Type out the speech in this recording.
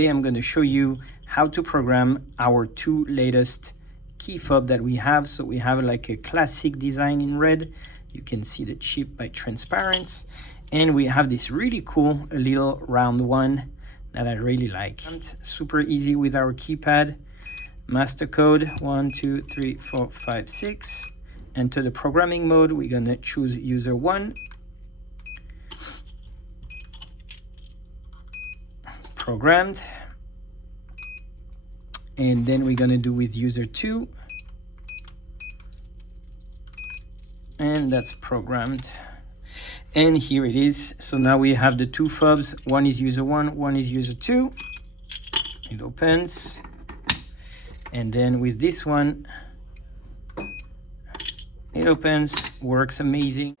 Today I'm going to show you how to program our two latest key fob that we have. So we have like a classic design in red. You can see the chip by transparency. And we have this really cool little round one that I really like. Super easy with our keypad. Master code 1, 2, 3, 4, 5, 6. Enter the programming mode. We're going to choose user 1. Programmed, and then we're going to do with user 2, and that's programmed, and here it is. So now we have the two fobs. One is user 1, one is user 2. It opens, and then with this one it opens, works amazing.